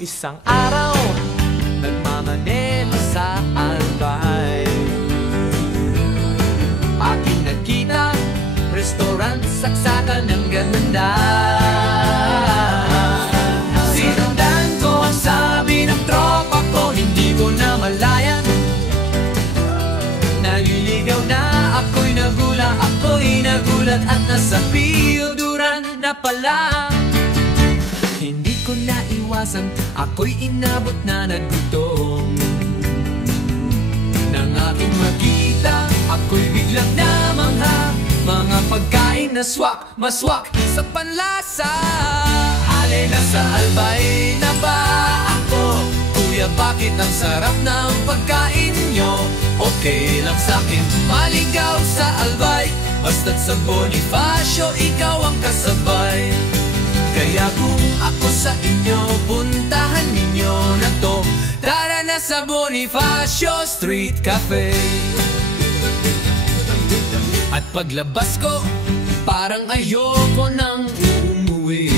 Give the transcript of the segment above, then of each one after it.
Isang araw, nagmamaneho sa Albay. Aking nakita, restaurant, saksakan ng ganda. Sinundan ko ang sabi ng tropa ko, hindi ko na malayan. Naliligaw na, ako'y nagulat at nasa piyuduran na pala. Hindi ko naiwasan, ako'y inabot na nagutom. Nang aking makita, ako'y biglang namangha. Mga pagkain na maswak sa panlasa. Alay na sa Albay na ba ako? Kuya, bakit ang sarap ng pagkain nyo? Okay lang sa'kin, maligaw sa Albay. Basta't sa Bonifacio, ikaw ang kasabay. Kaya kung ako sa inyo, puntahan ninyo na to. Tara na sa Bonifacio Street Cafe. At paglabas ko, parang ayoko nang umuwi.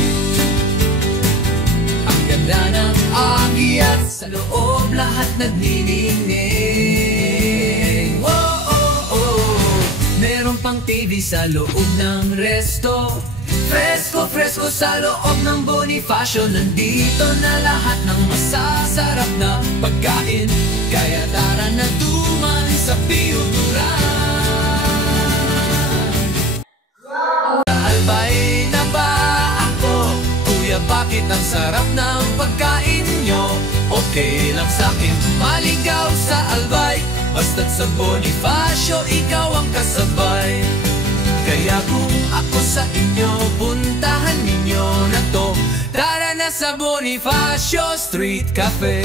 Ang ganda ng akyat, sa loob lahat nagniningning. Oh, oh, oh. Meron pang TV sa loob ng resto. Fresco sa loob ng Bonifacio. Nandito na lahat ng masasarap na pagkain. Kaya tara na duman sa piyuduran. Sa Albay na ba ako? Kuya, bakit ang sarap ng pagkain nyo? Okay lang sa'kin, maligaw sa Albay. Basta't sa Bonifacio, ikaw ang kasabay. Kaya kung ako sa inyo, puntahan ninyo na to. Tara na sa Bonifacio Street Cafe.